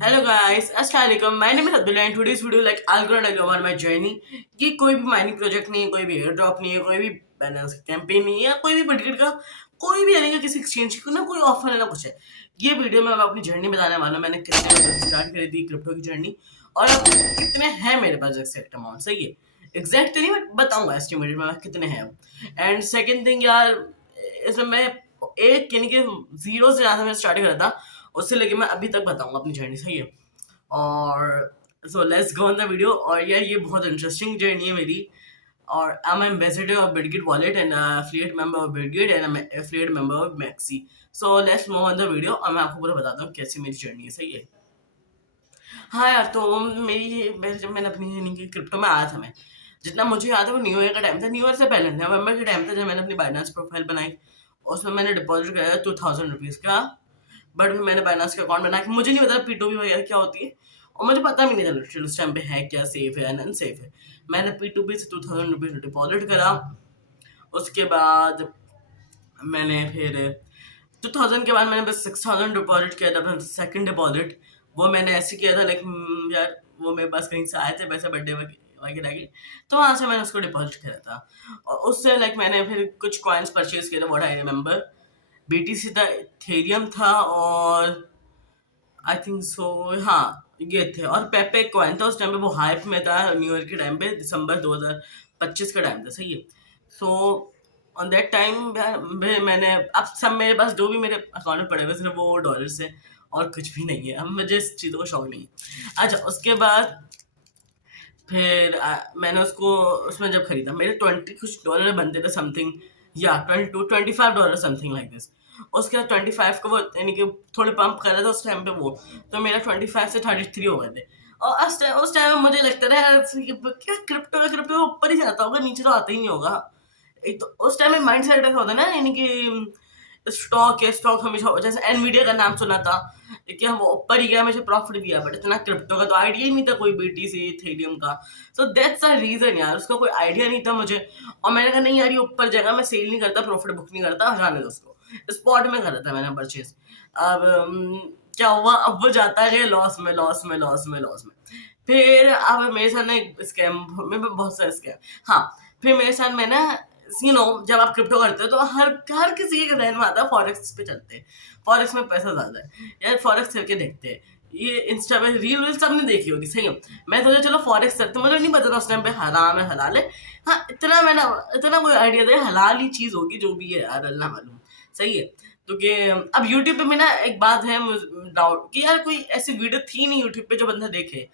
Hello guys, Assalamualaikum. My name is Abdullah and today's video I'll gonna tell you about my journey कि कोई भी mining project नहीं है, कोई भी एयर ड्रॉप नहीं है, कोई भी बैलेंस कैंपेन नहीं है या कोई भी बिटकॉइन का कोई भी आने का किसी एक्सचेंज को ना कोई ऑफर है ना कुछ है। ये वीडियो में मैं अपनी जर्नी बताने वाला हूँ। मैंने कितने बजे स्टार्ट करी थी क्रिप्टो की जर्नी और अब कितने हैं मेरे पास एग्जैक्ट अमाउंट। सही है, एग्जैक्ट नहीं मैं बताऊंगा एस्टिमेटेड में कितने हैं। एंड सेकेंड थिंग यार, इसमें मैं एक यानी कि जीरो से जहाँ से मैं स्टार्ट करा था उससे लेके मैं अभी तक बताऊंगा अपनी जर्नी। सही है, और so let's go on the video. और यार ये बहुत इंटरेस्टिंग जर्नी है मेरी। और I am ambassador of Bitget wallet and affiliate member of Bitget and affiliate member of Maxi. So let's move on the video और मैं आपको पूरा बताता हूँ कैसी मेरी जर्नी है। सही है, हाँ यार, तो जब मैंने अपनी यानी कि क्रिप्टो में आया था, मैं जितना मुझे याद है वो न्यू ईयर का टाइम था। न्यू ईयर से पहले नवंबर के टाइम था जब मैंने अपनी बाइनेंस प्रोफाइल बनाई। उसमें मैंने डिपॉजिट कराया 2000 रुपीज़ का। बट फिर मैंने बाइनेंस का अकाउंट बनाया कि मुझे नहीं पता P2P वगैरह क्या होती है और मुझे पता भी नहीं था लिटरली उस टाइम पे है क्या, सेफ है या अनसेफ है। मैंने P2P से 2000 रुपीज़ डिपॉजिट करा। उसके बाद मैंने फिर 2000 के बाद मैंने बस 6000 डिपॉजिट किया था अपना सेकंड डिपॉजिट। वो मैंने ऐसे किया था यार वो मेरे पास कहीं से आए थे पैसे बर्थडे वगैरह के, तो वहाँ से मैंने उसको डिपॉजिट किया था। और उससे मैंने फिर कुछ कॉइन्स परचेज किए थे। व्हाट आई रिमेंबर BTC था, इथेरियम था और आई थिंक सो, हाँ ये थे। और पेपे कॉइन था उस टाइम पे, वो हाइप में था न्यू ईयर के टाइम पे, दिसंबर 2025 का टाइम था। सही है, सो ऑन दैट टाइम मैंने अब सब मेरे पास जो भी मेरे अकाउंट में पड़े हुए सिर्फ वो डॉलर्स है और कुछ भी नहीं है। अब मुझे इस चीज़ों का शौक नहीं है। अच्छा, उसके बाद फिर मैंने उसको उसमें जब खरीदा मेरे 20 कुछ डॉलर बनते थे समथिंग, या $22-25 समथिंग लाइक दिस। उसके बाद 25 को वो यानी कि थोड़े पंप कर रहा था उस टाइम पे वो, तो मेरा 25 से 33 हो गए थे। और उस टाइम में मुझे लगता था यार क्या क्रिप्टो ऊपर ही जाता होगा, नीचे तो आता ही नहीं होगा। एक तो उस टाइम में माइंड सेट ऐसा होता है ना, यानी कि स्टॉक है, स्टॉक हमेशा जैसे एनवीडिया का नाम सुना था कि हम वो ऊपर ही गया, हमेशा प्रॉफिट दिया, बट इतना क्रिप्टो का तो आइडिया ही नहीं था कोई, BTC इथेरियम का। सो दैट्स अ रीजन यार, उसका कोई आइडिया नहीं था मुझे। और मैंने कहा नहीं यार ये ऊपर जाएगा, मैं सेल नहीं करता, प्रॉफिट बुक नहीं करता, जाने दो उसको। स्पॉट में करा था मैंने परचेज। अब क्या हुआ, अब वो जाता है लॉस में लॉस में लॉस में लॉस में। फिर अब मेरे साथ ना एक स्कैम में बहुत सारे स्कैम। हाँ, फिर मेरे साथ मैं ना जब आप क्रिप्टो करते हो तो हर किसी के जहन में आता है फॉरेक्स पे चलते हैं, फॉरेक्स में पैसा ज्यादा है यार, फॉरेक्स करके देखते हैं। ये इंस्टा पे रील वील सबने देखी होगी। सही है, मैं सोचा चलो फॉरेक्स करते, मुझे नहीं पता था उस टाइम पे हराम है हलाल है। हाँ, इतना कोई आइडिया था हलाल ही चीज होगी जो भी है यार, अल्लाह मालूम। सही है, तो कि अब यूट्यूब पे भी ना एक बात है डाउट कि यार कोई ऐसी वीडियो थी नहीं यूट्यूब पे जो बंदा देखे।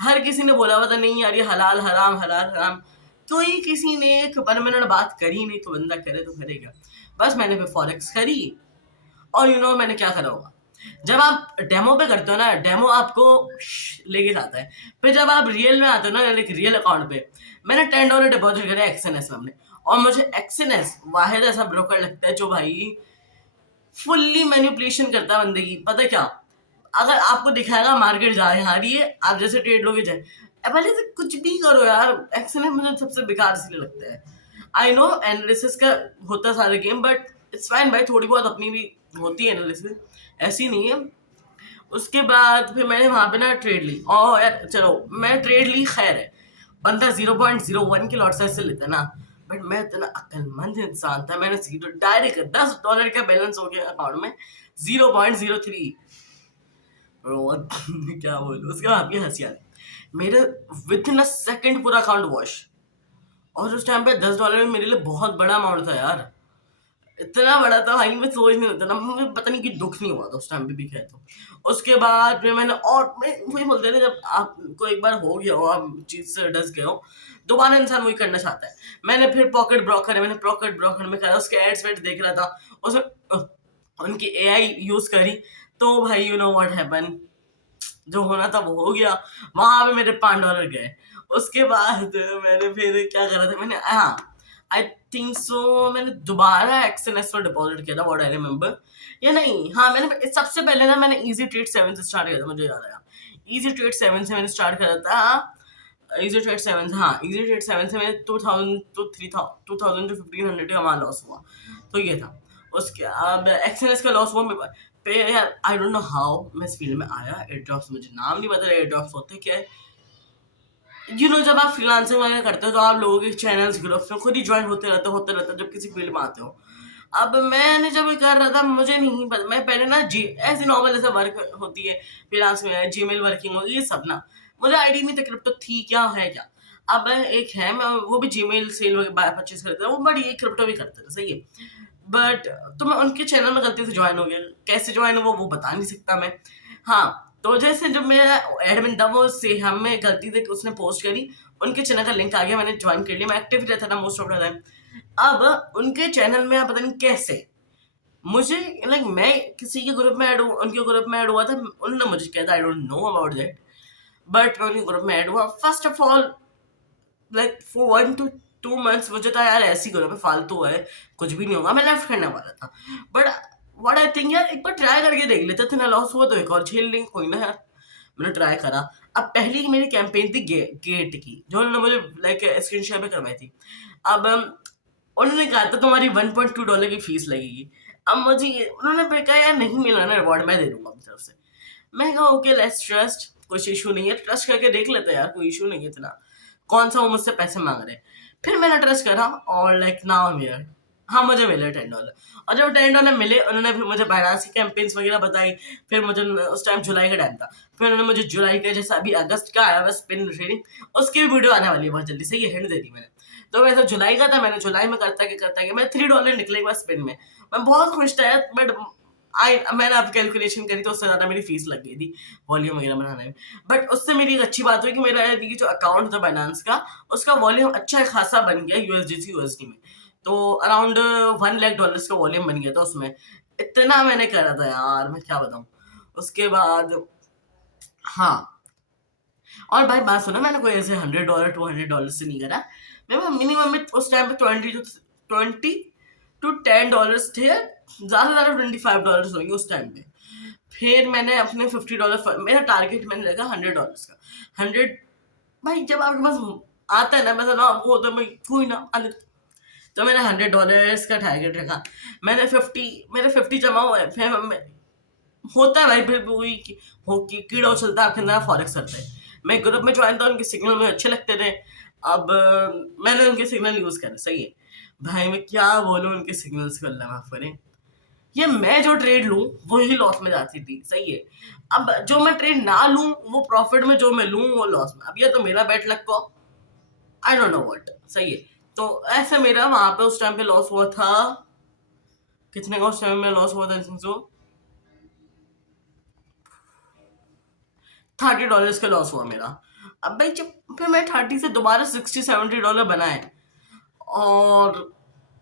हर किसी ने बोला हुआ था नहीं यार ये हलाल हराम हलाल हराम, कोई किसी ने एक परमानेंट बात करी नहीं, तो बंदा करे तो करेगा। बस मैंने फिर फॉरेक्स करी और मैंने क्या करा होगा, जब आप डेमो पे करते हो ना, डेमो आपको लेके जाता है। फिर जब आप रियल में आते हो ना, लाइक रियल अकाउंट पे, मैंने $10 डिपॉजिट करे XNS में हमने। और मुझे XNS वाहिद ऐसा ब्रोकर लगता है जो भाई फुल्ली मैनिपुलेशन करता है बंदे की। पता है क्या, अगर आपको दिखाएगा मार्केट जा रही है, आप जैसे ट्रेड लोगे जाए, पहले से कुछ भी करो यार, एक्सएनएफ मुझे सबसे बेकार इसलिए लगता है। आई नो एनालिसिस का होता है सारे गेम, बट इट्स फाइन भाई, थोड़ी बहुत अपनी भी होती है एनालिसिस, ऐसी नहीं है। उसके बाद फिर मैंने वहां पे ना ट्रेड ली, और यार चलो मैं ट्रेड ली, खैर है, बंदा 0.01 के लॉट साइज से लेता ना, बट मैं इतना अक्लमंद इंसान था, मैंने जीरो डायरेक्ट $10 का बैलेंस हो गया अकाउंट में, 0.03। क्या बोलूं, उसके बाद आपकी हंसी आती, मेरे विद इन अ सेकंड पूरा अकाउंट वॉश। और उस टाइम पे $10 में मेरे लिए बहुत बड़ा अमाउंट था यार, इतना बड़ा था भाई, मैं सोच नहीं होता ना, मुझे पता नहीं कि दुख नहीं हुआ था उस टाइम पे भी खैर। तो उसके बाद फिर मैंने, और मैं वही बोलते थे जब आपको एक बार हो गया हो, आप चीज से डस गए हो, दोबारा इंसान वही करना चाहता है। मैंने फिर पॉकेट ब्रोकर में करा, उसके एड्स वेड्स देख रहा था, उसमें उनकी AI यूज करी, तो भाई व्हाट हैपन, जो होना था वो हो गया, वहां पे मेरे $5 गए। उसके बाद मैंने फिर क्या करा था, मैंने, हाँ आई थिंक सो, मैंने दोबारा XNS में डिपॉजिट किया था, व्हाट आई रिमेंबर, या नहीं, हाँ मैंने सबसे पहले ना मैंने इजी ट्रेड 7 से स्टार्ट किया था, मुझे याद आया, इजी ट्रेड 7 से मैंने स्टार्ट करा था। इजी ट्रेड 7 से, हाँ इजी ट्रेड 7 से मैंने 2000 टू 1500 का माल लॉस हुआ, तो ये था। उसके अब XNS का लॉस हुआ मेरे पास फिर यार आई डोंट नो हाउ मैं इस फील्ड में आया। एयर ड्रॉप्स मुझे नाम नहीं पता एयर ड्रॉप्स होते क्या है। जब आप फ्रीलांसिंग वगैरह करते हो तो आप लोगों के चैनल्स ग्रुप्स में खुद ही ज्वाइन होते रहते जब किसी फील्ड में आते हो। अब मैंने जब ये कर रहा था मुझे नहीं पता, मैं पहले ना जी ऐसी नॉर्मल जैसे वर्क होती है फ्रीलांस में, जीमेल वर्किंग होगी ये सब ना, मुझे आईडी नहीं था क्रिप्टो थी क्या है क्या। अब एक है मैं वो भी जीमेल सेल बाय परचेज करता था, वो बड़ी एक क्रिप्टो भी करते थे सही है। बट तो मैं उनके चैनल में गलती से ज्वाइन हो गया, कैसे ज्वाइन हुआ वो बता नहीं सकता मैं। हाँ, तो जैसे जब मेरा एडमिन था वो से हमें गलती से उसने पोस्ट करी, उनके चैनल का लिंक आ गया, मैंने ज्वाइन कर लिया, मैं एक्टिव रहता था मोस्ट ऑफ द टाइम। अब उनके चैनल में आप पता नहीं कैसे मुझे लाइक मैं किसी के ग्रुप में ऐड हुआ, उनके ग्रुप में ऐड हुआ था, उन्होंने मुझे कहा था I don't know about that, but मैं उनके ग्रुप में ऐड हुआ। First of all like for 1 to 2 months मुझे था यार ऐसी ग्रुप में फालतू है, कुछ भी नहीं होगा, मैं लेफ्ट करने वाला था। बट व्हाट आई थिंक यार एक बार ट्राई करके देख लेते थे ना, लॉस हुआ तो एक और झेल लेंगे कोई ना यार। मैंने ट्राई करा। अब पहली मेरी कैंपेन थी गेट की, जो उन्होंने मुझे लाइक स्क्रीन शेयर पे करवाई थी। अब उन्होंने कहा था तुम्हारी $1.2 की फीस लगेगी। अब मुझे उन्होंने कहा यार नहीं मिला ना रिवॉर्ड, मैं दे दूंगा अपनी तरफ से। मैं कहा ओके लेट्स ट्रस्ट, कुछ इशू नहीं है, ट्रस्ट करके देख लेते हैं यार, कोई इशू नहीं है इतना, कौन सा वो मुझसे पैसे मांग रहे हैं। फिर मैंने ट्रस्ट करा और like now I am here. हाँ मुझे मिले $10, और जब $10 मिले उन्होंने फिर मुझे बाइनांस की कैंपेन्स वगैरह बताई। फिर मुझे उस टाइम जुलाई का टाइम था, फिर उन्होंने मुझे जुलाई का जैसा अभी अगस्त का आया हुआ स्पिन ट्रेडिंग, उसकी भी वीडियो आने वाली है बहुत जल्दी, सही है हिंट दे दी मैंने। तो वैसे जुलाई का था, मैंने जुलाई में करता कि मैं $3 निकले एक बार स्पिन में, मैं बहुत खुश था। बट मैंने अब कैलकुलेशन करी तो उससे ज़्यादा मेरी फीस लग गई थी वॉल्यूम वगैरह बनाने में। बट उससे मेरी एक अच्छी बात हुई कि मेरा ये जो अकाउंट था बाइनांस का, उसका वॉल्यूम अच्छा खासा बन गया यूएसडी यूएसडी में। तो अराउंड $1 लाख का वॉल्यूम बन गया था उसमें। इतना मैंने करा था यार, मैं क्या बताऊँ। उसके बाद हाँ, और भाई बात सुनो, मैंने कोई ऐसे $100 $200 से नहीं करा। मैं मिनिमम में उस टाइम पे 20 to $10 थे, ज़्यादा से ज़्यादा $25 होंगे उस टाइम पे। फिर मैंने अपने $50 मेरा टारगेट मैंने रखा $100 का। 100 भाई जब आपके पास आता है ना, मैं ना वो तो मैं कोई ना तो मैंने $100 का टारगेट रखा। मैंने 50 मेरे 50 जमा हुए। फिर होता है भाई, फिर वही हो कि कीड़ा उछलता है आपके अंदर, फॉरेक्स करते हैं। मैं ग्रुप में ज्वाइन था, उनके सिग्नल मुझे अच्छे लगते थे। अब मैंने उनके सिग्नल यूज करे, सही है भाई, मैं क्या बोलूँ उनके सिग्नल्स को, अल्लाह माफ करे। ये मैं जो ट्रेड लूं वही लॉस में जाती थी, सही है। अब जो मैं ट्रेड ना लूं वो प्रॉफिट में, जो मैं लूं वो लॉस में। अब ये तो मेरा बैड लक को आई डोंट नो व्हाट, सही है। तो ऐसे मेरा वहां पे उस टाइम पे लॉस हुआ था, कितने का उस टाइम में लॉस हुआ था, $30 का लॉस हुआ मेरा। अब भाई जब फिर मैं 30 से दोबारा $60-70 बनाए, और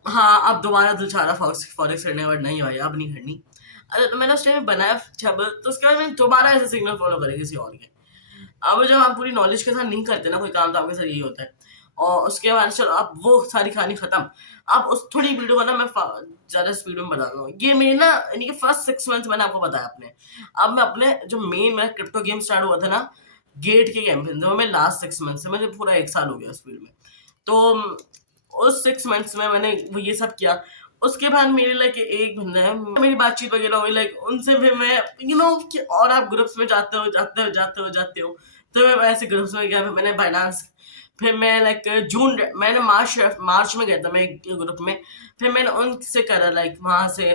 हाँ अब दोबारा दिल चाह रहा फॉरेक्स करने, बट नहीं भाई अब नहीं करनी। अरे तो मैंने उस टाइम बनाया जब, तो उसके बाद मैंने दोबारा ऐसे सिग्नल फॉलो करे किसी और के। अब जब आप पूरी नॉलेज के साथ नहीं करते ना कोई काम, तो आपके साथ यही होता है। और उसके बाद चलो अब वो सारी कहानी खत्म। अब उस थोड़ी वीडियो का ना मैं ज्यादा स्पीड में बता रहा हूँ। ये मेरे ना यानी कि फर्स्ट 6 मंथ मैंने आपको बताया अपने। अब मैं अपने जो मेन मेरा क्रिप्टो गेम स्टार्ट हुआ था ना, गेट के कैंपेन थे, वो मैं लास्ट 6 मंथ से, मुझे पूरा 1 साल हो गया उस फील्ड में। तो उस 6 मंथ्स में मैंने वो ये सब किया। उसके बाद मेरे लाइक एक बंदा है, मेरी बातचीत वगैरह हुई लाइक उनसे, फिर मैं और आप ग्रुप्स में जाते हो। तो मैं ऐसे ग्रुप्स में गया, फिर मैंने बाइनांस, फिर मैं लाइक मैंने मार्च में गया था मैं एक ग्रुप में। फिर मैंने उनसे करा लाइक वहाँ से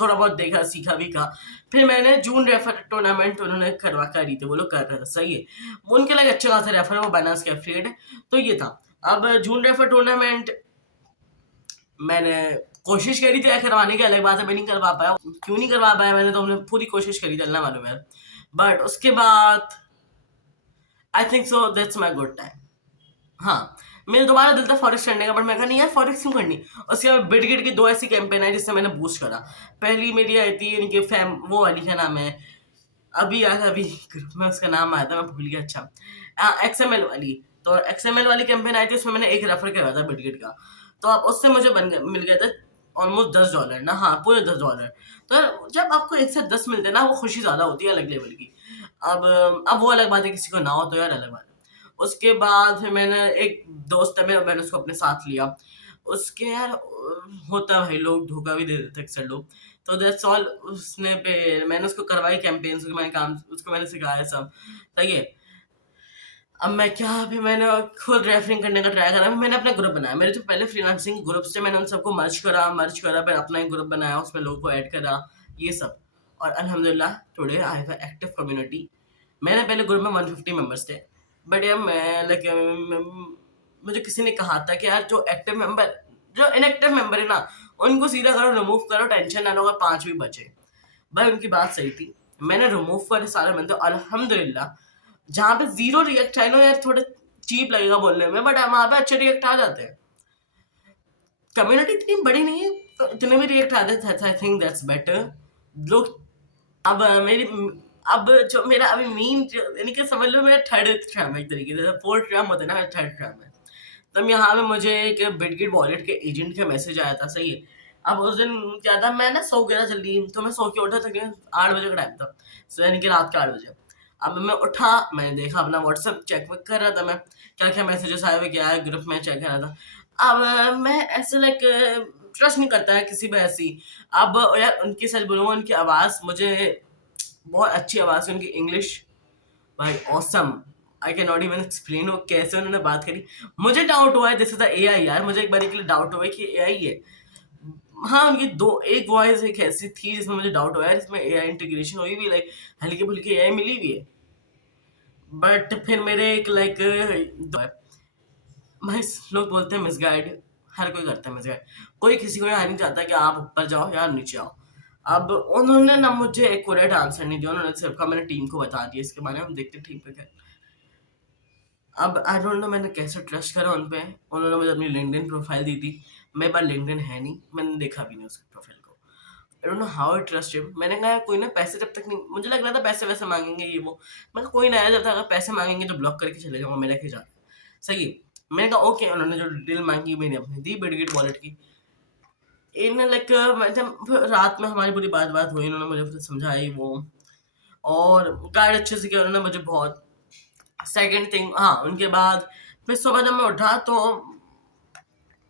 थोड़ा बहुत देखा सीखा भी का। फिर मैंने जून रेफर टूर्नामेंट उन्होंने करवा करी थी, वो लोग कर रहे थे, सही है। उनके लाइक अच्छा खासा रेफर है, वो बाइनांस के एफिलिएट है। तो ये था। अब जून रेफर टूर्नामेंट मैंने कोशिश करी थी करवाने की, अलग बात है मैं नहीं करवा पाया। क्यों नहीं करवा पाया मैंने, तो हमने पूरी कोशिश करी थी, अल्लाह मालूम है। बट उसके बाद I think so that's my good time. हाँ, मेरा दोबारा दिल था फॉरेक्स करने का, बट मैं कहा नहीं यार फॉरेक्स क्यों करनी। उसके बाद बिटगेट की 2 ऐसी कैंपेन आई जिससे मैंने बूस्ट करा। पहली मेरी आई थी इनके फैम, वो वाली क्या नाम है, अभी यार अभी ग्रुप में उसका नाम आया था मैं भूल गया। अच्छा XML वाली, तो XML वाली कैंपेन आई थी, उसमें मैंने एक रेफर करवाया था बिटगेट का। तो अब उससे मुझे मिल गया था ऑलमोस्ट $10 ना, हाँ पूरे $10। तो यार जब आपको एक से 10 मिलते हैं ना, वो खुशी ज़्यादा होती है अलग लेवल की। अब वो अलग बात है, किसी को ना हो तो यार अलग बात है। उसके बाद फिर मैंने एक दोस्त है मेरा, मैंने उसको अपने साथ लिया। उसके यार होता है भाई, लोग धोखा भी दे देते अक्सर लोग। तो दैट्स ऑल। उसने पे मैंने उसको करवाई कैंपेन, उसको मैंने काम, उसको मैंने सिखाया सब, सही है। अब मैं क्या, फिर मैंने खुद रेफरिंग करने का ट्राई करा, फिर मैंने अपना ग्रुप बनाया। मेरे जो पहले फ्रीलांसिंग ग्रुप्स थे मैंने उन सबको मर्ज करा, फिर अपना एक ग्रुप बनाया, उसमें लोगों को ऐड करा, ये सब। और अल्हम्दुलिल्लाह today I have active community. मेरे पहले ग्रुप में 150 मेंबर्स थे, बट यार मैं लाइक मुझे किसी ने कहा था कि यार जो इनएक्टिव मेंबर है ना, उनको सीधा करो, रिमूव करो, टेंशन ना लो अगर 5 भी बचे। भाई उनकी बात सही थी, मैंने रिमूव करे सारे बंदे, अल्हम्दुलिल्लाह। जहाँ पे जीरो रिएक्ट आए ना यार, थोड़े चीप लगेगा बोलने में, बट वहाँ पे अच्छे रिएक्ट आ जाते हैं। कम्युनिटी इतनी बड़ी नहीं है तो इतने भी रिएक्ट आते थे, आई थिंक दैट्स बेटर। लोग अब मेरी अब जो मेरा अभी मीन यानी कि समझ लो मेरा थर्ड ट्राम है, एक तरीके से फोर्थ ट्राम होता है ना, थर्ड ट्राम है। तब यहाँ पे मुझे एक बिटगिट वॉलेट के एजेंट का मैसेज आया था, सही है। अब उस दिन क्या था, मैं ना सो गया था जल्दी, तो मैं सो के उठा था, 8 बजे का टाइम था, यानी कि रात के 8 बजे। अब मैं उठा, मैंने देखा अपना व्हाट्सएप चेक कर रहा था, मैं क्या क्या मैसेजेस आए हुए, क्या है ग्रुप में चेक कर रहा था। अब मैं ऐसे लाइक ट्रस्ट नहीं करता है किसी पे ऐसी। अब यार उनकी सच बोलूँगा, उनकी आवाज़ मुझे बहुत अच्छी आवाज़ है उनकी, इंग्लिश भाई awesome. I can not even explain वो कैसे उन्होंने बात करी। मुझे डाउट हुआ है दिस इज द एआई यार, मुझे एक बार के लिए डाउट हुआ है कि एआई है। हाँ उनकी दो एक वॉइस एक ऐसी थी जिसमें मुझे डाउट हुआ है इसमें एआई इंटीग्रेशन हुई भी, लाइक हल्की फुल्की एआई मिली भी है। बट फिर मेरे एक लाइक भाई लोग बोलते हैं मिसगाइड, हर कोई करता है मिसगाइड, कोई किसी को यहाँ नहीं चाहता कि आप ऊपर जाओ या नीचे आओ। अब उन्होंने ना मुझे एक्यूरेट आंसर नहीं दिया, उन्होंने सिर्फ कहा, मैंने टीम को बता दिया इसके बारे में, हम देखते ठीक है। अब आई डोंट नो मैंने कैसे ट्रस्ट करा उन पे। उन्होंने मुझे अपनी लिंक्डइन प्रोफाइल दी थी, मेरे पास लिंक्डइन है नहीं, मैंने देखा भी नहीं उसकी प्रोफाइल को। I don't know how I trust him. मैंने कहा कोई ना पैसे जब तक नहीं, मुझे लग रहा था पैसे वैसे मांगेंगे ये वो, मैं कहा कोई ना आया, जब तक अगर पैसे मांगेंगे तो ब्लॉक करके चले जाऊंगा, मेरा क्या जाना, सही है। मैंने कहा ओके, उन्होंने जो डिटेल मांगी मैंने अपनी दी बिटगेट वॉलेट की। इन लाइक मैं जब रात में हमारी पूरी बात बात हुई, उन्होंने मुझे फिर समझाई वो, और गाइड अच्छे से किया उन्होंने मुझे बहुत। सेकंड थिंग, हाँ उनके बाद फिर सुबह जब मैं उठा तो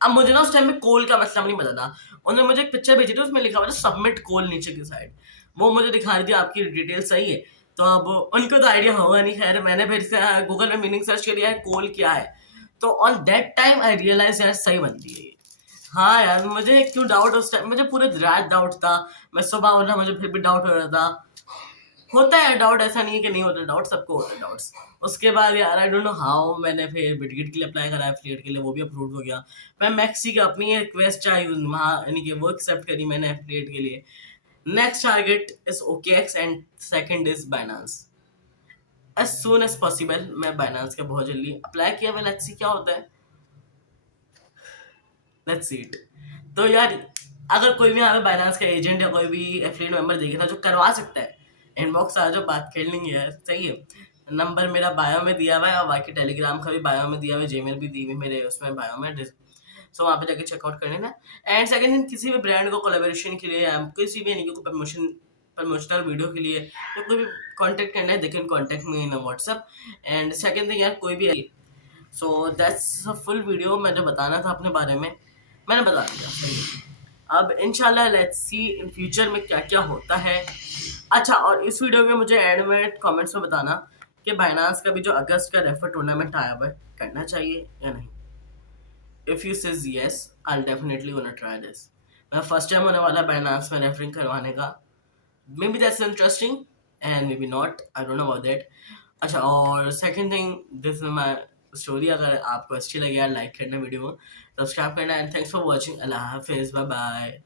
अब मुझे ना उस टाइम में कोल का मतलब नहीं पता था। उन्होंने मुझे एक पिक्चर भेजी थी, उसमें लिखा हुआ था सबमिट कोल नीचे की साइड, वो मुझे दिखा रही थी आपकी डिटेल सही है। तो अब उनको तो आइडिया होगा नहीं, खैर मैंने फिर से गूगल में मीनिंग सर्च किया है कोल क्या है, तो on that time I realize यार सही बनती है ये। हाँ यार मुझे क्यों डाउट, उस टाइम मुझे पूरे रात डाउट था, मैं सुबह उठा मुझे फिर भी डाउट हो रहा था। होता है डाउट, ऐसा नहीं है कि नहीं होता डाउट, सबको होता है डाउट्स। उसके बाद यार आई डोंट नो हाउ मैंने फिर बिटगिट के लिए अप्लाई करा, एफिलिएट के लिए, वो भी अप्रूव हो गया। मैं मैक्सी का अपनी एक रिक्वेस्ट आई वहाँ, यानी कि वो एक्सेप्ट करी मैंने एफिलिएट के लिए। Next target is OKX and second is Binance. As soon as possible मैं बाइनेंस का बहुत जल्दी अप्लाई किया, मैं लेट्स सी क्या होता है, लेट्स सी इट। तो यार अगर कोई भी यहाँ पे बाइनेंस का एजेंट या कोई भी एफिलिएट मेंबर देखेगा जो करवा सकता है, इनबॉक्स आ जाओ, बात कर लेंगे यार, सही है। नंबर मेरा बायो में दिया हुआ है, और बाकी टेलीग्राम का भी बायो में दिया हुआ है, जीमेल भी दी हुई है मेरे उसमें बायो में, सो वहाँ पे जाके चेकआउट कर लेना। एंड सेकंड थिंग, किसी भी ब्रांड को कोलैबोरेशन के लिए या किसी भी यानी कि प्रमोशनल वीडियो के लिए तो कोई भी कांटेक्ट करना है, they can contact me in WhatsApp. And second thing यार कोई भी, so that's a full video, मैं जो बताना था अपने बारे में मैंने बता दिया, सही है। अब इंशाल्लाह लेट्स सी इन फ्यूचर में क्या क्या होता है। अच्छा, और इस वीडियो में मुझे एंड में कमेंट्स में बताना कि बाइनेंस का भी जो अगस्त का रेफर टूर्नामेंट आया हुआ है करना चाहिए या नहीं। If you says yes, I definitely gonna try this. मैं फर्स्ट टाइम होने वाला बाइनेंस में रेफरिंग करवाने का, may be that's interesting and may be not, I don't know about that. अच्छा, और second thing, this is my story. अगर आपको अच्छी लगी यार लाइक करना, वीडियो को सब्सक्राइब करना, एंड थैंक्स फॉर वॉचिंग। अल्लाह हाफिज़, बाय बाय।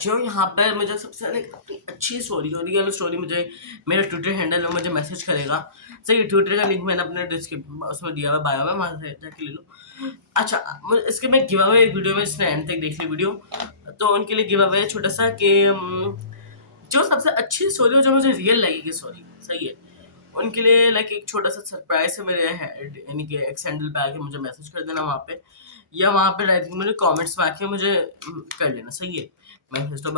जो यहाँ पर मुझे सबसे ज़्यादा अपनी अच्छी स्टोरी और रियल स्टोरी मुझे मेरे ट्विटर हैंडल में मुझे मैसेज करेगा, सही। ट्विटर का लिंक मैंने अपने डिस्क्रिप्शन उसमें दिया हुआ बायो में, वहाँ से जाके ले लो। अच्छा, इसके मैं गिव अवे वीडियो में, जिसने एंड तक देख ली वीडियो, तो उनके लिए गिव अवे छोटा सा कि जो सबसे अच्छी स्टोरी हो, जो मुझे रियल लगेगी स्टोरी, सही है, उनके लिए लाइक एक छोटा सा सरप्राइज है मेरे यानी कि एक्स हैंडल पे आके मुझे मैसेज कर देना वहाँ पे, या वहाँ पे मुझे कमेंट्स में आके मुझे कर लेना, सही है मैसेज। तो